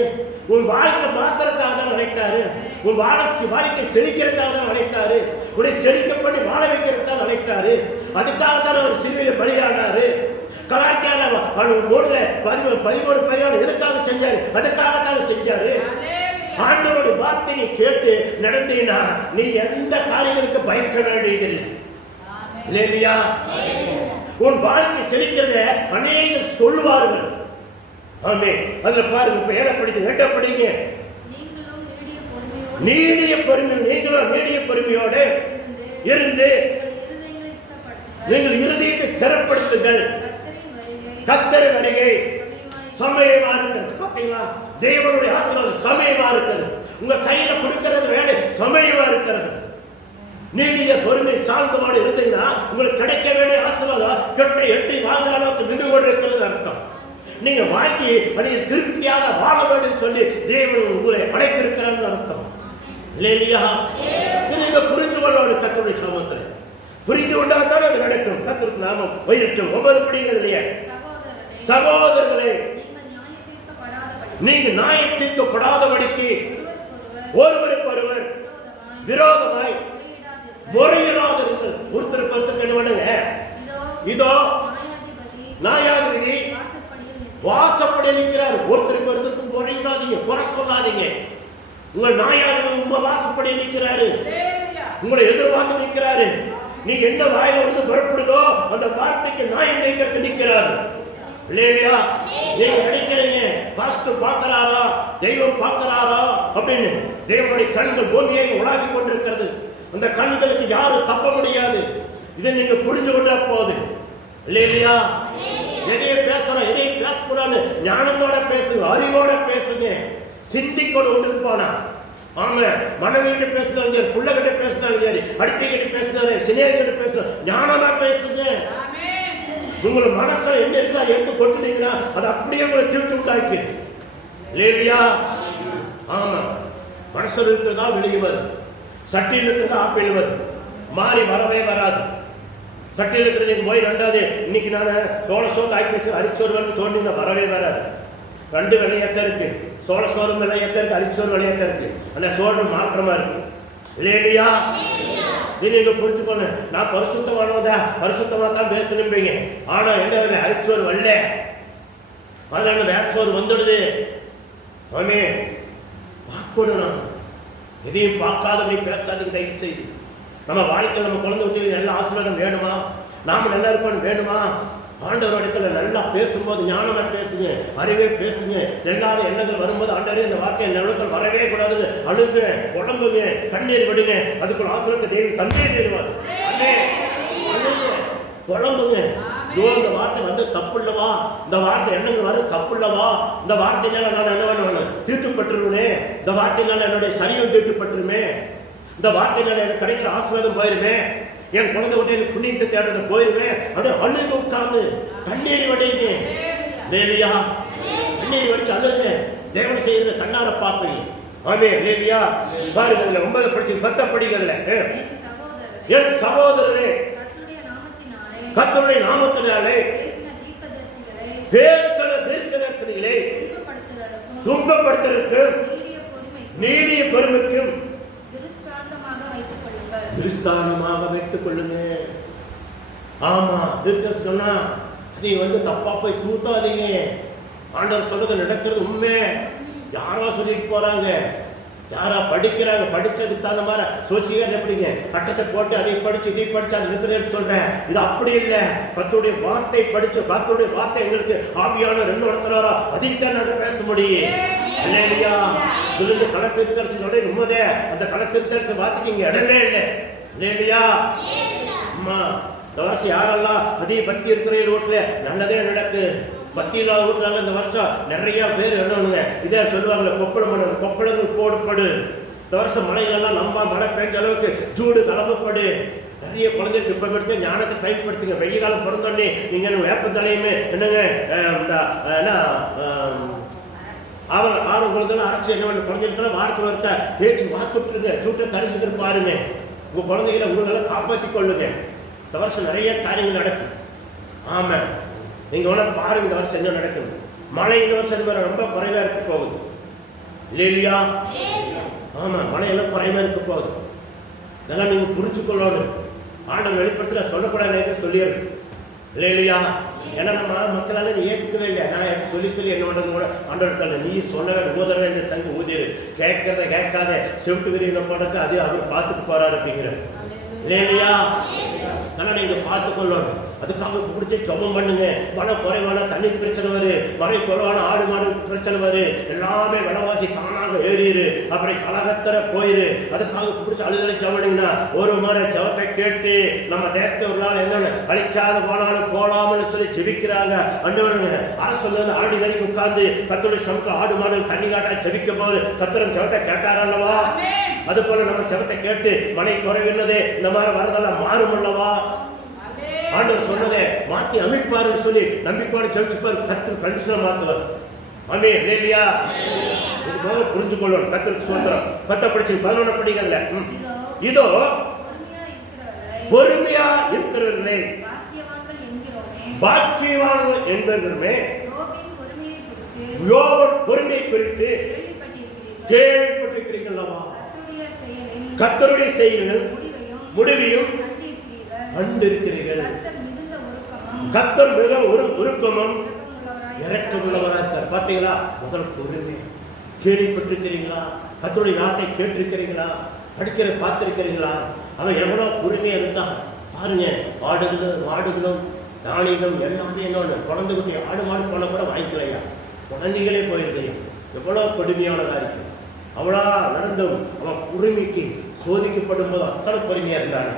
உன் வாழ்க்கை மாத்திரக்காக தான் அழைத்தாரு. உன் வாழ்க்கை செழிக்கிறதுக்காக தான் அழைத்தாரு. உன்னை செழிக்க பண்ணி வாழ வைக்கிறதுக்காக அழைத்தாரு. அதுக்காக தான் அவர் சிலுவையில் பலியானாரு. கலாச்சார 13 எதுக்காக செஞ்சாரு? அதுக்காகத்தான் செஞ்சாரு. ஆண்டவருடைய வார்த்தை நீ கேட்டு நடந்தீனா நீ எந்த காரியங்களுக்கு பயக்க வேண்டியதில்லை. இல்லையா? உன் வாழ்க்கை செழிக்கிறத அநேகர் சொல்லுவார்கள். ஆமே. அதுல பாருங்க, இப்ப ஏழை படிக்க வேண்ட படிங்க. நீடிய பொறுமை, நீங்களும் நீடிய பொறுமையோட இருந்து நீங்கள் இருதயத்தை சிறப்படுத்துங்கள். கர்த்தரின் வருகை சமயமா இருக்கிறது. பாத்தீங்களா? தேவனுடைய ஆசீர்வாதம் சமயமா இருக்குது. உங்க கையில கொடுக்கிறது வேலை சமயமா இருக்கிறது. நீடிய பொறுமை சாந்தமான இருந்தீங்கன்னா உங்களுக்கு கிடைக்க வேண்டிய ஆசீர்வாதம் கெட்டை எட்டி வாங்குற அளவுக்கு நின்று கொண்டு இருக்கிறது அர்த்தம். நீங்க வாங்கி அதை திருப்தியாக வாழ வேண்டும் சொல்லி தேவன் உங்களை அழைத்திருக்கிறார் அர்த்தம். இல்லையா? நீங்க புரிந்து கொள்ளணும். கர்த்தருடைய நாமத்தில் புரிந்து கொண்டால்தான் அது நடக்கும். கர்த்தருக்கு நாமம் உயரட்டும். 9 படிகள் இல்லையா? சகோதரர்களே, நீங்க நியாயம் தீர்க்கப்படாதபடிக்கு ஒருவருக்கு ஒருவர் விரோதமாய் முறையிடாதீர்கள். ஒருத்தருக்கு ஒருத்தர் என்ன பண்ணுங்க? இதோ நியாயாதிபதி வாசப்படி நிற்கிறார். ஒருத்தருக்கு ஒருத்தருக்கு முறையிடாதீங்க, குறை சொல்லாதீங்க. உங்கள் நியாயாதிபதி உங்க வாசப்படி நிற்கிறாரு, உங்களை எதிர்பார்த்து நிற்கிறாரு. நீங்க என்ன வாயில வந்து புறப்படுதோ அந்த வார்த்தைக்கு நியாயம் நிற்கிறதுக்கு நிற்கிறாரு. இல்லையா? நீங்க நினைக்கிறீங்க பாஸ்டர் பார்க்கிறாரா, தெய்வம் பார்க்கிறாரா அப்படின்னு. தேவனுடைய கண்கள் பூமியை உலாவி கொண்டிருக்கிறது. அந்த கண்களுக்கு யாரும் தப்ப முடியாது. இதை நீங்க புரிஞ்சு கொண்டா போகுது. இல்லையா? எதையும் பேசுறோம், எதையும் பேசக்கூடாது, ஞானத்தோட பேசுங்க, அறிவோட பேசுங்க, சிந்திக்கோட ஒன்று போனா. ஆமா, மனைவிகிட்ட பேசினாலும் சரி, பிள்ளைகிட்ட பேசினாலும் சரி, அடுத்தகிட்ட பேசினாலும் சிநேகிட்ட பேசினாலும் ஞானமா பேசுங்க. உங்களை மனசுல என்ன இருக்கோ அதை எடுத்து கொட்டுனீங்கன்னா அது அப்படியே உங்களை திருட்டு உண்டாக்கி. இல்லையா? ஆமா, மனசுல இருக்கிறதா வெளியே வரும், சட்டியில் இருக்கிறதா ஆப்பிள் வரும், மாறி வரவே வராது. சட்டியில் இருக்கிறது போய் ரெண்டாவது இன்னைக்கு நான் சோள சோறு ஆக்கி அரிச்சோறு வந்து தோண்டினா வரவே வராது. 2 விளையாத்தான் இருக்கு. சோள சோறும் விளையாத்தான் இருக்கு, அரிச்சோறு விளையாத்தான் இருக்கு. அந்த சோறு மாற்றமா இருக்கு. இல்லையா? இது நீங்க புரிஞ்சுக்கோங்க. நான் பரிசுத்தமானவதா, பரிசுத்தமா தான் பேசணும்பீங்க. ஆனா என்ன அரிச்சோறு வரல, அதனால வேற சோறு வந்துடுது. ஆமே, பார்க்கணும். நாம் எதையும் பார்க்காதபடி பேசாதுக்கு தயவு செய்து. நம்ம வாழ்க்கையில் நம்ம குழந்தை வீட்டில் நல்ல ஆசீர்வாதம் வேணுமா, நாம நல்லா இருக்கணும் வேணுமா, ஆண்டவர் இடத்துல நல்லா பேசும்போது ஞானமா பேசுங்க, அறிவே பேசுங்க. 2வது எண்ணங்கள் வரும்போது ஆண்டவரே இந்த வார்த்தை என் உள்ளத்தில் வரவே கூடாதுன்னு அழுங்க, குழம்புங்க, கண்ணீர் விடுங்க. அதுக்குள்ள ஆசீர்வாதத்தை தேவன் தந்தே தருவார். அழுங்க, குழம்புங்க. இந்த வார்த்தை வந்து தப்பு இல்லவா, இந்த வார்த்தை எண்ணங்கள் வர தப்பு இல்லவா, இந்த வார்த்தையினால நான் என்ன பண்ணுவேன், தீட்டுப்பட்டுருவேனே, இந்த வார்த்தையினால என்னுடைய சரீரம் தீட்டுப்பட்டுருமே, இந்த வார்த்தையினால எனக்கு கிடைக்கிற ஆசீர்வாதம் போயிருமே, என் குழந்தை விட்டு எனக்கு புண்ணியத்தை தேடுறது போயிருவேன். அப்படியே அழுது உட்கார்ந்து கண்ணீர் வடையுங்க. இல்லையா? கண்ணீர் வடிச்சு அழுங்க. தேவன் செய்யறத கண்ணார பார்ப்பீங்க. ஆமே. இல்லையா? பாருங்க, 9 படிச்சு 10 படிக்கிறதுல என் சகோதரரே, கர்த்தருடைய நாமத்தினாலே பேசின தீர்க்கதரிசிகளை துன்பப்படுத்துவதற்கும் நீடிய பொறுமைக்கும் திருஸ்தானமாக வைத்துக் கொள்ளுங்க. ஆமா, தீர்க்கதரிசி சொன்னா அதை வந்து தப்பா போய் தூத்தாதீங்க. ஆண்டவர் சொல்றது நடக்கிறது உண்மை. யாரோ சொல்லிட்டு போறாங்க, யாரா படிக்கிறாங்க, படிச்சதுக்கு தகுந்த மாதிரி சோசியல் எப்படிங்க பட்டத்தை போட்டு அதை படிச்சு இதை படிச்சு அது இருக்கிறேன்னு சொல்றேன். இது அப்படி இல்லை. கர்த்தருடைய வார்த்தை படிச்சு, கர்த்தருடைய வார்த்தை எங்களுக்கு ஆவியானவர் என்ன நடத்துறாரோ அதைத்தான் நாங்க பேச முடியும். இல்லையா? விழுந்து கலத்திருக்கரசு சொல்ற உண்மைதே. அந்த கலத்திருக்கரசு வார்த்தைக்கு இங்க இடமே இல்லை. இல்லையா? அம்மா இந்த வருஷம் யாரெல்லாம் அதிக பக்தி இருக்கிற வீட்டுல நல்லதே நடக்கு. பக்தி இல்லாத வீட்டுல இந்த வருஷம் நிறைய பேர் என்னன்னு இதே சொல்லுவாங்களே, கொப்பளம் பண்ண கொப்பளங்கள் போடுபடு. இந்த வருஷம் மழைகளெல்லாம் நம்ப மழை பெஞ்ச அளவுக்கு சூடு கலப்பப்படு. நிறைய குழந்தைகளுக்கு இப்ப எடுத்து ஞானத்தை பயன்படுத்துங்க. வெய்ய காலம் பிறந்தோடனே நீங்க வேப்பந்தலையுமே என்னங்க என்ன ஆர்வம் அரைச்சி என்ன குழந்தைகளுக்கு வாரத்தில் இருக்க தேய்ச்சி வாத்துட்டுருங்க, சூட்டை தரிசுக்கிற பாருங்க. உங்க குழந்தைகளை உங்களெல்லாம் காப்பாற்றி கொள்ளுங்க. இந்த வருஷம் நிறைய காரியங்கள் நடக்கும். ஆமா, நீங்க ஒண்ணு பாருங்க இந்த வருஷம் என்ன நடக்குது. மழை இந்த வருஷம் ரொம்ப குறைவா இருக்க போகுது. இல்லையா? ஆமா, மழையெல்லாம் குறைவா இருக்க போகுது. இதெல்லாம் நீங்க புரிஞ்சுக்கொள்ளணும். ஆண்டவர் வெளிப்படுத்த சொல்லக்கூடாது சொல்லிடுறது இல்லையா? ஏன்னா நம்ம மக்களால் இதை ஏற்றுக்கவே இல்லை. நான் சொல்லி என்ன பண்ணுறது கூட ஆண்டவர் நீ சொல்ல வேண்டும், ஊதர வேண்டிய சங்கு ஊதிரு, கேட்கறத கேட்காத செவிட்டு விரியின பண்ணுறது அது அவர் பார்த்துட்டு போறாரு அப்படிங்கிறார். இல்லையா? ஆனால் நீங்கள் பார்த்துக்கொள்ளணும். அதுக்காக பிடிச்சி ஜெபம் பண்ணுங்க. மழை குறைவான தண்ணீர் பிரச்சனை வரும், மழை குறைவான ஆடு மாடு பிரச்சனை வரும், எல்லாமே விலைவாசி தானாக ஏறிடு, அப்புறம் கலகத்தர போயிரு. அதுக்காக பிடிச்சி அழுதலை ஜெபம்னா ஒரு முறை ஜெபத்தை கேட்டு நம்ம தேசத்தை ஒரு நாள் என்னென்ன அழிக்காத போனாலும் போலாம்னு சொல்லி ஜெபிக்கிறாங்க. அண்டவனுங்க அரசு ஆடி வரைக்கும் உட்கார்ந்து கர்த்தருடைய சமூகத்தில் ஆடு மாடு தண்ணி காட்டா ஜெபிக்கும் போது கர்த்தர் ஜெபத்தை கேட்டார் அல்லவா? அது போல நம்ம ஜெபத்தை கேட்டு மழை குறைவினதே இந்த மாதிரி வரதெல்லாம் மாறும் அல்லவா? ஆண்டவர் சொன்னதை மாற்றி அமைப்பாருன்னு சொல்லி நம்பிக்கையோட ஜெபிச்சுப்பாரு. கர்த்தர் கண்டிஷனை மாத்துவார். ஆமே இல்லையா? இது போல புரிஞ்சு கொள்ளணும். கர்த்தருக்கு சோத்திரம். 10 படிச்சு 11 படிக்கல. இதோ பொறுமையா இருக்கிறவர்களே பாக்கியவான்கள் என்பவர்களுமே யோபின் பொறுமையை குறித்து கேள்விப்பட்டிருக்கிறீர்களா? கர்த்தருடைய செயல்கள் முடிவையும் கண்டிருக்கிறீர்கள். கர்த்தர் மிக உருக்கமும் இரக்கமுள்ளவராக இருக்கார். பார்த்தீங்களா? முதல் பொறுமை. கேள்விப்பட்டிருக்கிறீங்களா? கர்த்தருடைய வார்த்தை கேட்டிருக்கிறீங்களா? படிக்கிற பார்த்திருக்கிறீங்களா? அவன் எவ்வளவு பொறுமையா இருந்தான் பாருங்க. ஆடுகளும் மாடுகளும் தானியங்களும் எல்லாமே என்ன குழந்தை குட்டி ஆடு மாடு போன கூட வாங்கிக்கலையா, குழந்தைகளே போயிருக்கையா. எவ்வளவு கொடுமையானதா இருக்கு. அவ்வளோ நடந்தும் அவன் பொறுமைக்கு சோதிக்கப்படும் போது அத்தனை பொறுமையா இருந்தானே.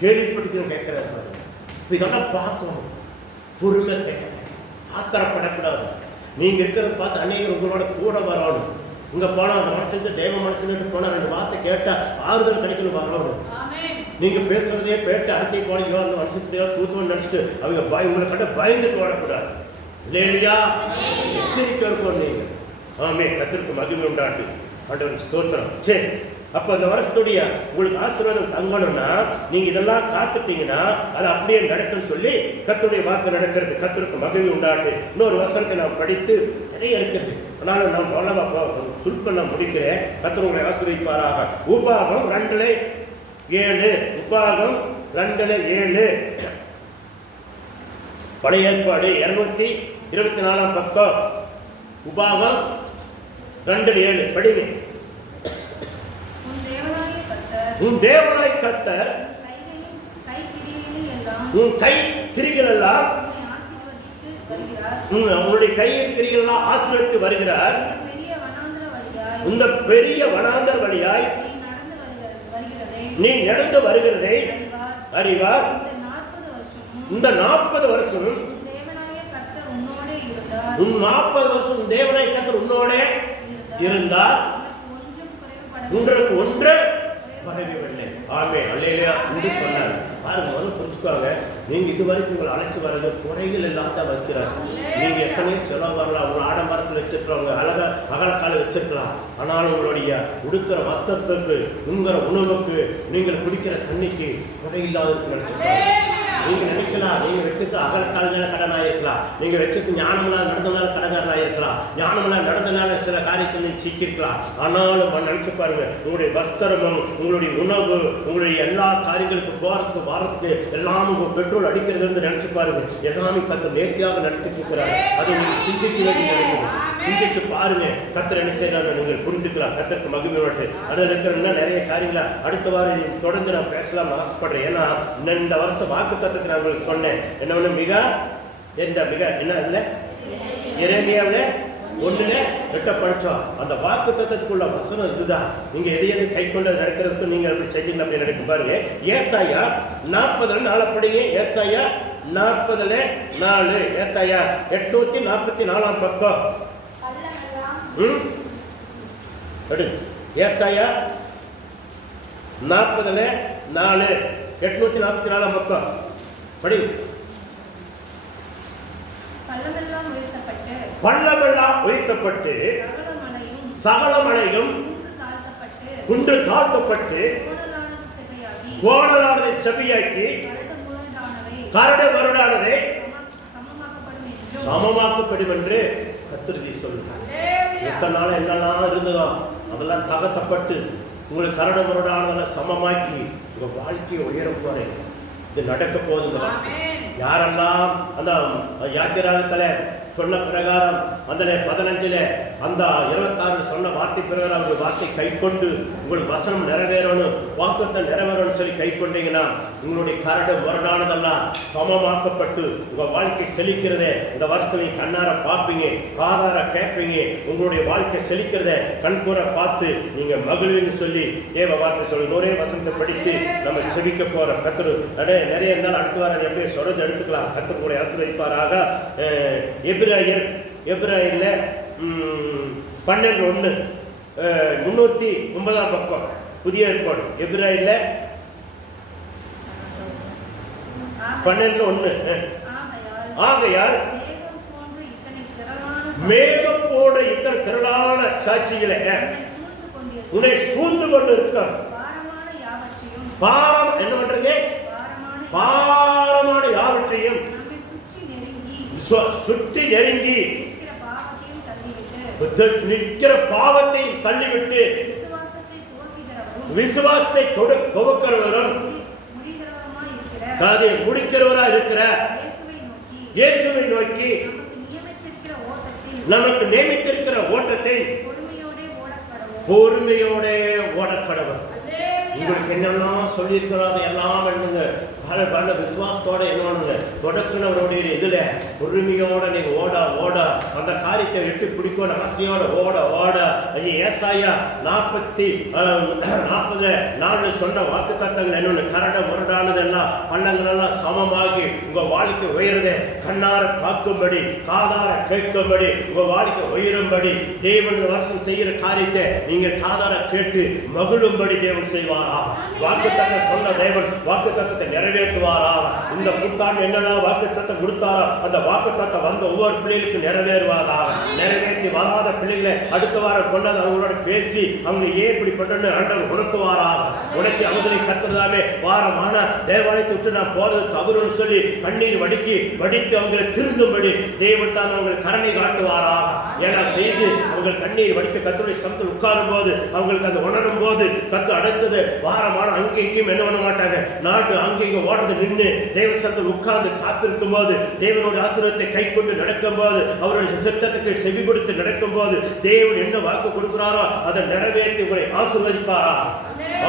கேள்விப்பட்டு கேட்கிறாரு பாருங்க. இதெல்லாம் பார்க்கணும். பொறுமை தேவை. ஆத்திரப்படக்கூடாது. நீங்க இருக்கிறத பார்த்து அநேகர் உங்களோட கூட வரணும். இங்க போனா அந்த மனசுக்கு தேவ மனசுன்னு போனா 2 வார்த்தை கேட்டா ஆறுதல் கிடைக்கணும் வரணும். நீங்க பேசுறதே கேட்டு அடுத்த போனீங்க அந்த மனசுக்கு தூத்துவன்னு நினைச்சிட்டு அவங்க உங்களை கண்ட பயந்துட்டு ஓடக்கூடாது. இல்லையா? எச்சரிக்கை இருக்கணும் நீங்க. ஆமே, கர்த்தருக்கு மகிமை உண்டாட்டு. ஆண்டவருக்கு ஸ்தோத்திரம். சரி, அப்போ அந்த வருஷத்துடைய உங்களுக்கு ஆசீர்வாதம் தங்கணும்னா நீங்க இதெல்லாம் காத்துட்டீங்கன்னா அது அப்படியே நடக்குன்னு சொல்லி கர்த்தருடைய வார்த்தை நடக்கிறது. கர்த்தருக்கு மகிமை உண்டாட்டு. இன்னொரு வசனத்தை நான் படித்து நிறைய இருக்குது. ஆனாலும் நான் அவ்வளவா சுருக்க நான் முடிக்கிறேன். கர்த்தர் உங்களை ஆசீர்வதிப்பாராக. உபாகம் 2:7. உபாகம் 2:7 பழைய ஏற்பாடு 224 பக்கம். உபாகம் 2:7 படிங்க. உன் தேவனாய் கர்த்தர் உன் கை கிரிகள் எல்லாம் உன்னுடைய கை கிரிகள் எல்லாம் ஆசீர்வதித்து வருகிறார். இந்த பெரிய வனாந்தர் வழியாய் நீ நடந்து வருகிறதை அறிவார். இந்த 40 வருஷம் உன் 40 வருஷம் தேவனாய் கர்த்தர் உன்னோட இருந்தார். உங்களுக்கு ஒன்று குறைவில்லை. ஆமே அல்லேலூயா என்று சொன்னார். பாருங்க, முதல்ல புரிஞ்சுக்கோங்க. நீங்க இது வரைக்கும் உங்களை அழைச்சி வர்றது குறைகள் இல்லாத வைக்கிறார். நீங்க எத்தனையோ செலவு வரலாம். உங்களை ஆடம்பரத்தில் வச்சிருக்கிறவங்க அகலக்கால வச்சிருக்கலாம். ஆனாலும் உங்களுடைய உடுக்கிற வஸ்திரத்துக்கு, உங்கிற உணவுக்கு, நீங்கள் குடிக்கிற தண்ணிக்கு குறையில்லாத நினைச்சிருக்காங்க. நீங்க நினைக்கலாம் நீங்க வச்சிருக்க அகலக்கால கடனாக இருக்கலாம். நீங்க வச்சிருக்க ஞானமெல்லாம் நடந்தனால கடனாக இருக்கலாம். ஞானமெல்லாம் நடந்தனால சில காரியத்தில் நீங்க சிக்கிருக்கலாம். ஆனாலும் நினைச்சு பாருங்க, உங்களுடைய வஸ்திரமும் உங்களுடைய உணவு உங்களுடைய எல்லா காரியங்களுக்கு போறதுக்கு வாரத்துக்கு எல்லாம் உங்க பெட்ரோல் அடிக்கிறது நினைச்சு பாருங்க. எல்லாமே கர்த்தர் நேர்த்தியாக நடத்திட்டு இருக்கிறார். அதை நீங்க சிந்திக்க வேண்டியது. சிந்திச்சு பாருங்க. கர்த்தர் என்ன செய்யறாரு நீங்கள் புரிஞ்சுக்கலாம். கர்த்தருக்கு மகிமையோடு அதில் இருக்கிற நிறைய காரியங்களை அடுத்த வாரம் தொடர்ந்து நான் பேசலாம்னு ஆசைப்படுறேன். ஏன்னா இந்த வருஷம் வாக்குத்தத்தத்தை நான் உங்களுக்கு சொன்னேன். என்ன என்ன அதுல எரேமியாவில் 1:8 படிச்சோம். அந்த வாக்கு தத்தத்துக்குள்ள வசனம் இதுதான். நீங்க எதையாவது கை கொண்டு நடக்கிறதுக்கு நீங்க அப்படி செஞ்சீங்க அப்படி நடக்க பாருங்க. ஏசாயா 40:4 படிங்க. ஏசாயா 40:4. ஏசாயா 844 பக்கம். ஏசாயா 40:4 844 பக்கம் படி. பள்ளமெல்லாம் உயர்த்தப்பட்டு சகல மலையும் குன்று தாழ்த்தப்பட்டு கோணலானதை செவியாக்கி கரடு மருடானதை சமமாக்கப்படும் என்று கர்த்தர் சொல்லுகிறார். எத்தனை நாள் என்னெல்லாம் இருந்ததோ அதெல்லாம் தகர்த்தப்பட்டு உங்களுக்கு கரடு மருடானதெல்லாம் சமமாக்கி உங்க வாழ்க்கையை உயர போறீங்க. இது நடக்க போகுது. இந்த வருஷம் யாரெல்லாம் அந்த யாத்திராகத்துல சொன்ன பிரகாரம் அந்த 15 அந்த 26 சொன்ன வார்த்தை பிரகாரம் அவங்க வார்த்தை கை கொண்டு உங்களுக்கு வசனம் நிறைவேறணும், வாக்குத்தத்தம் நிறைவேறணும்னு சொல்லி கை கொண்டீங்கன்னா உங்களுடைய கரடு முரடானதெல்லாம் சமமாக்கப்பட்டு உங்க வாழ்க்கை செழிக்கிறத இந்த வருஷத்துல நீங்க கண்ணார பார்ப்பீங்க, காதார கேட்பீங்க. உங்களுடைய வாழ்க்கை செழிக்கிறத கண்கூற பார்த்து நீங்க மகிழ்வுன்னு சொல்லி தேவ வார்த்தை சொல்லி ஒரே வசனத்தை படித்து நம்ம செவிக்க போற கர்த்தர் நிறைய இருந்தாலும் அடுத்த வாரம் எப்படி சொல்றது எடுத்துக்கலாம். கர்த்தர் கூட ஆசீர்வதிப்பாராக. எபிரேயர்ல 12:1 309 பக்கம் புதிய ஏற்பாடு. எபிரேயர்ல 12:1 ஆகையால் மேகம் போன்ற இத்தனை திரளான சாட்சிகளை உன்னை சூழ்ந்து கொண்டு இருக்க பாரம் என்ன பண்றீங்க? பாரமான யாவற்றையும் சுற்றி நெருங்கி நிற்கிற பாவத்தையும் தள்ளிவிட்டு விசுவாசத்தை துவக்கிறவரும் முடிக்கிறவரா இருக்கிற இயேசுவை நோக்கி நமக்கு நியமித்திருக்கிற ஓட்டத்தை பொறுமையோட ஓடக்கடவர். உங்களுக்கு என்னெல்லாம் சொல்லியிருக்கிறோம் அதை எல்லாம் பண்ணுங்க. பல விசுவாசத்தோட என்ன பண்ணுங்க, தொடக்குனவருடைய இதுல பொறுமையோட நீங்க ஓட அந்த காரியத்தை விட்டு பிடிக்கணும். ஆசையோட ஓட. ஏசாயா 40:4 சொன்ன வாக்கு தத்தங்கள் என்னொன்னு கரட முரடானதெல்லாம் பள்ளங்கள் எல்லாம் சமமாகி உங்க வாழ்க்கை உயர்றதை கண்ணார பார்க்கும்படி காதார கேட்கும்படி உங்க வாழ்க்கை உயரும்படி தேவன் வருஷம் செய்யற காரியத்தை நீங்க காதார கேட்டு மகிழும்படி தேவன் செய்வாரா. வாக்கு தத்தம் சொன்ன தேவன் வாக்கு தத்தத்தை நிறைவேற்றுவாரா. இந்த புத்தாண்டு என்னெல்லாம் வாக்கு தத்தம் கொடுத்தாரோ அந்த வாக்கு தத்தம் வந்த ஒவ்வொரு பிள்ளைகளுக்கு நிறைவேறுவாரா. நிறைவேற்றி வராத பிள்ளைகளை அடுத்த வாரம் கொண்டாந்து அவங்களோட பேசி அவங்க ஏன் இப்படி பண்றன்னு ஆண்டவர் உணர்த்துவாரா. உனக்கு அவங்களை கத்துறதாமே வாரமான தேவாலயத்தை விட்டு நான் போறது தவறுன்னு சொல்லி கண்ணீர் வடித்து அவங்களை திருந்தும்படி தேவன் தான் அவங்களுக்கு கருணை காட்டுவாரா. ஏன்னா செய்து அவங்க கண்ணீர் வடித்து கத்தருடைய சமத்தில் உட்காரும் போது அவங்களுக்கு அந்த உணரும் போது கத்து அடுத்தது வாரமான அங்கே இங்கேயும் என்ன பண்ண மாட்டாங்க. நாட்டு அங்கே இங்கே ஓடுறது நின்று தேவசத்தில் உட்கார்ந்து காத்திருக்கும் போது தேவனுடைய ஆசீர்வாதத்தை கை கொண்டு நடக்கும் போது அவருடைய சித்தத்துக்கு செவி கொடுத்து நடக்கும் போது தேவன் என்ன வாக்கு கொடுக்கிறாரோ அதை நிறைவேற்றி உங்களை ஆசீர்வதிப்பாரா.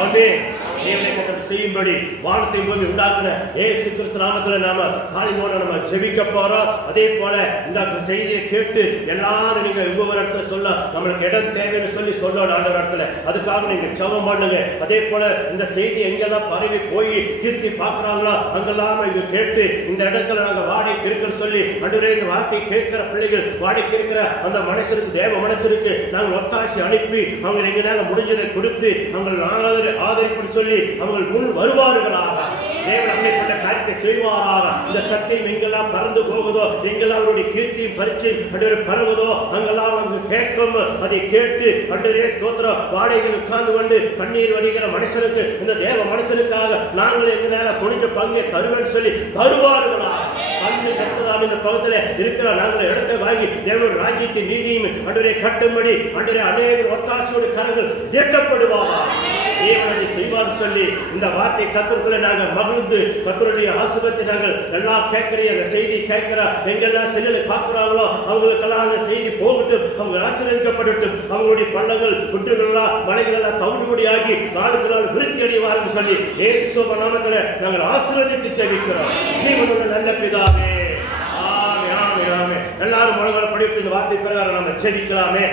ஆமென். தேவனை கத்தம் செய்யும்படி வானத்தை பூமி உண்டாக்குன இயேசு கிறிஸ்து நாமத்துல நாம காலையோட நம்ம ஜெபிக்க போறோம். அதே போல இந்த செய்தியை கேட்டு எல்லாரும் நீங்க ஒவ்வொரு இடத்துல சொல்ல நம்மளுக்கு இடம் தேவைன்னு சொல்லி சொல்லணும் ஆண்டவர் இடத்துல. அதுக்காக நீங்க ஜெபம் பண்ணுங்க. அதே போல இந்த செய்தி எங்கெல்லாம் பரவி போய் கீர்த்தி பார்க்கறாங்களோ அங்கெல்லாம் இங்க கேட்டு இந்த இடத்துல நாங்க வாடகைக்கு இருக்குன்னு சொல்லி ஆண்டவரே இந்த வார்த்தையை கேட்கிற பிள்ளைகள் வாடகைக்கு இருக்கிற அந்த மனுஷருக்கு தேவ மனுஷருக்கு நாங்கள் ஒத்தாசி அனுப்பி அவங்க எங்களால முடிஞ்சதை கொடுத்து அவங்க ஆதரிப்புன்னு சொல்லி அவங்க முன் வருவார்களாக. தேவன் அப்படிப்பட்ட காரியத்தை செய்வாராக. இந்த சத்தியம் எங்கெல்லாம் பறந்து போகுதோ எங்கெல்லாம் அவருடைய கீர்த்தியும் பரிச்சையும் பரவுதோ அங்கெல்லாம் அவங்க கேட்கும். அதை கேட்டு அன்றே ஸ்தோத்திரம் வாடகைகள் உட்கார்ந்து கொண்டு கண்ணீர் வடிகிற மனுஷனுக்கு இந்த தேவ மனுஷனுக்காக நாங்கள் எங்களால முடிஞ்ச பங்கை தருவேன்னு சொல்லி தருவார்களா. பங்கு கட்டலாம் இந்த பகுதியில் இருக்கிற நாங்கள் இடத்தை வாங்கி தேவனுடைய ராஜ்யத்தின் நீதியும் அன்றே கட்டும்படி அன்றே அநேக ஒத்தாசையோட கரங்கள் இயக்கப்படுவாரா. தேவனை செய்வார் சொல்லி இந்த வார்த்தை கத்தருக்குள்ள நாங்கள் மகிழ்ந்து கத்தருடைய ஆசீர்வாதத்தை நாங்கள் எல்லாம் கேட்கிற அந்த செய்தி கேட்கிறா எங்கெல்லாம் செல்லில் பார்க்கிறாங்களோ அவங்களுக்கெல்லாம் அந்த செய்தி போகட்டும், அவங்க ஆசீர்வதிக்கப்படட்டும், அவங்களுடைய பள்ளங்கள் குட்டுகள் எல்லாம் மலைகள் எல்லாம் தவிடுபடியாகி நாளுக்கு நாள் விருத்தி அடைவார்கள் சொல்லி இயேசுவின் நாமத்தில் நாங்கள் ஆசீர்வதித்து ஜெபிக்கிறோம். ஜீவனுள்ள நல்ல பிதாவே, ஆமென் ஆமென் ஆமென். எல்லாரும் மனதார படிப்பு இந்த வார்த்தை பிரகாரம் நம்ம ஜெபிக்கலாமே.